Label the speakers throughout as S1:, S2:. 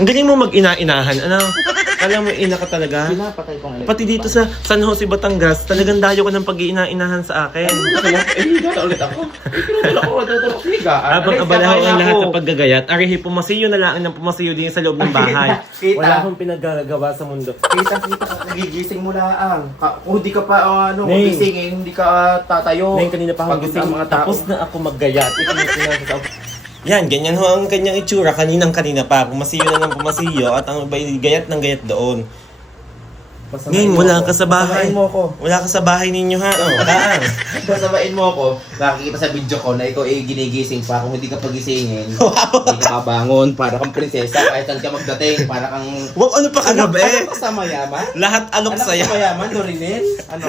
S1: Ang galing mo mag-ina-inahan, ano? Alam mo, ina ka talaga.
S2: Pinapatay ko ngayon.
S1: Pati dito sa San Jose, Batangas, talagang dayo ka ng pag-iina-inahan sa akin.
S2: Higa na ulit ako. Tinutulog ako, natutulog sa higaan.
S1: Habang abalaho ang lahat sa paggagayat, arihi pumasiyo na lang ng pumasiyo din sa loob ng bahay.
S2: Kita.
S1: Wala akong pinaggagawa sa mundo.
S2: Kita ka, nagigising mo lang. Kung hindi ka pa,
S1: Neng.
S2: gisingin, hindi ka tatayo.
S1: Ngayon kanina pa ako gising, tapos na ako maggayat. Yan, ganyan ho ang kanyang itsura. Kanina pa, pumasiyo na ng pumasiyo at ang gayat ng gayat doon. Ngayon, wala ka sa bahay.
S2: Pasabain mo ako.
S1: Wala ka sa bahay ninyo ha. Oh, wala.
S2: Pasabain mo ako. Nakikita sa video ko na ikaw ay ginigising pa. Kung hindi ka pagisingin, hindi ka mabangon. Para kang prinsesa. Kahit saan ka magdating. Para kang...
S1: Wow, ano pa kagabi?
S2: Ano pa sa mayaman?
S1: Lahat alok
S2: Anak
S1: saya.
S2: sa mayaman, Lorinel? Ano?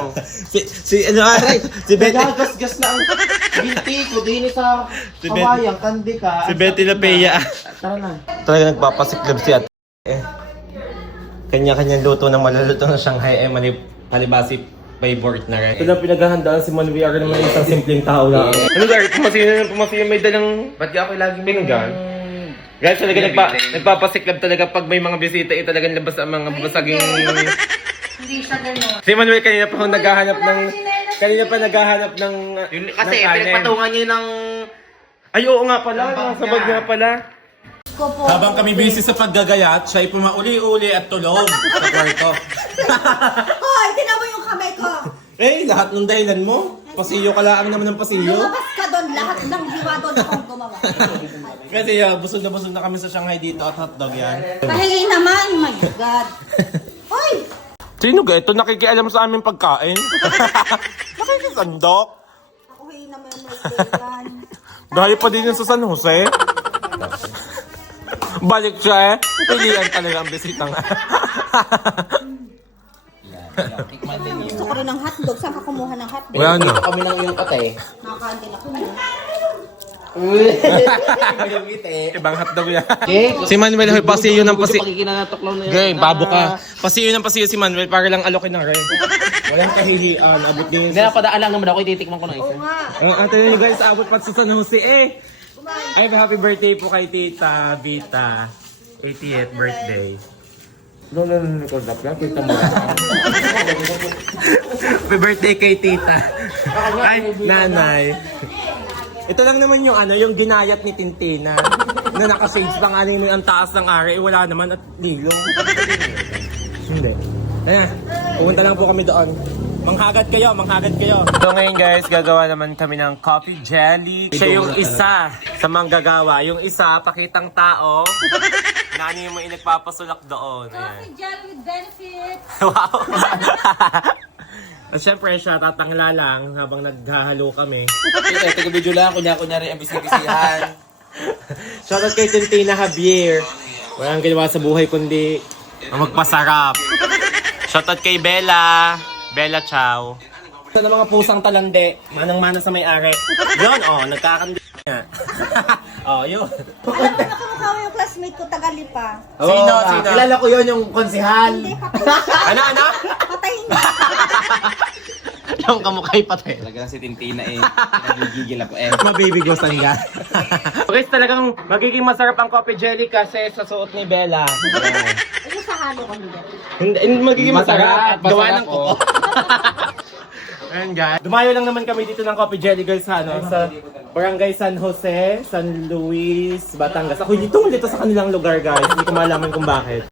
S1: Si Betty.
S2: Nagagasgas na ang binti ko din sa
S1: Si Bet-
S2: Hawaiian, kandi ka.
S1: Si Betty Lapea.
S2: Tara na.
S1: Talaga nagpapasiklab si Ate. Kanya-kanyang luto ng maluluto ng Shanghai malibasi favorite na rin. Ito lang pinaghahandaan si Manuel Villar naman isang simpleng tao lang. Ano guys, pumasiyo may dalang
S2: Ba't ako laging
S1: pinggan? Guys, talaga nagpapasiklab talaga pag may mga bisita talagang labas ang mga babasaging...
S3: Hindi siya gano'n.
S1: Si Manuel kanina pa naghahanap ng... Kanina pa naghahanap ng...
S2: Kasi
S1: ng kanin.
S2: pinagpatungan niyo ng...
S1: Ay, oo nga pala. Nasabag nga pala.
S3: Ko po.
S4: Habang kami busy sa paggagayat, siya'y pumauli-uli at tulog sa kwarto.
S3: Hoy, tinan mo yung kamay ko.
S4: Eh, lahat ng dahilan mo. Pasiyo ka lang naman ng pasiyo.
S3: Lumabas ka doon, lahat ng hiwa doon akong gumawa.
S4: Kasi busog na kami sa Shanghai dito at hotdog yan.
S3: Pahingi naman, my God. Hoy!
S1: Sino ga ito nakikialam sa aming pagkain? Nakikisandok.
S3: Ako hingi naman yung kailan.
S1: Dahil pa din yan sa San Jose. Balik siya eh. Pilihan talaga ang bisitang.
S3: Gusto ko rin ng hotdog. Saan ka kumuha ng hotdog?
S1: Wala na.
S2: Dito kami ng iyong kate.
S3: Nakakaantin ako niya.
S2: Yung kite.
S1: Ibang hotdog yan.
S2: Okay.
S1: Si Manuel, hoy, pasiyo ng pasiyo.
S2: Pagkikinanatoklaw na yun.
S1: Game, babo ka. Pasiyo ng pasiyo si Manuel para lang alokin ng rent. Walang kahihiyan. Abot din
S2: Hindi, napadaan lang naman ako. Ititikman ko na isa.
S3: Oo nga.
S1: Ate nyo guys, abot pa sa San Jose eh. Ay, happy birthday po kay Tita Vita. 80th birthday.
S2: No, record na pala. Kita mo lang.
S1: Happy birthday kay Tita. Ay, nanay. Ito lang naman yung yung ginayat ni Tintina. Na naka-shades lang yung ang taas ng ari. Wala naman at nilong. Hindi. Ayan, pumunta lang po kami doon. Manghagad kayo. So ngayon guys, gagawa naman kami ng coffee jelly. Siya yung isa sa manggagawa. Yung isa, pakitang tao. Nani mo yung nagpapasulak doon. Ayan.
S3: Coffee gel with benefits.
S1: Wow! At syempre siya, tatangla lang habang naghahalo kami.
S2: Taga-video lang. Kunyari ang bisibisihan.
S1: Shoutout kay Tintina Javier. Walang ginawa sa buhay kundi magpasarap. Shoutout kay Bella. Bella Chow. Sa mga pusang talande, manang-mana sa may-ari. Yun, nagkakandi nga. Yun.
S3: Alam mo na kamukha mo yung classmate ko, Tagalipa.
S1: Sino?
S2: Kilala ko yun, yung konsehal.
S3: Hindi, patayin.
S1: Ano?
S3: Patayin niya.
S1: Yung kamukhay patay.
S2: Talaga si Tintina eh. Nagigigil ako eh.
S1: Mabibigosan ka. Okay, talagang magiging masarap ang coffee jelly kasi sa suot ni Bella.
S3: Ano sa halo kami dyan?
S1: Hindi magiging masarap.
S2: Masarap,
S1: Gawa
S2: masarap,
S1: ng kuko. Ayan guys. Dumayo lang naman kami dito ng coffee jelly guys sa Barangay San Jose, San Luis, Batangas. Ako dito sa kanilang lugar guys. Hindi ko malaman kung bakit.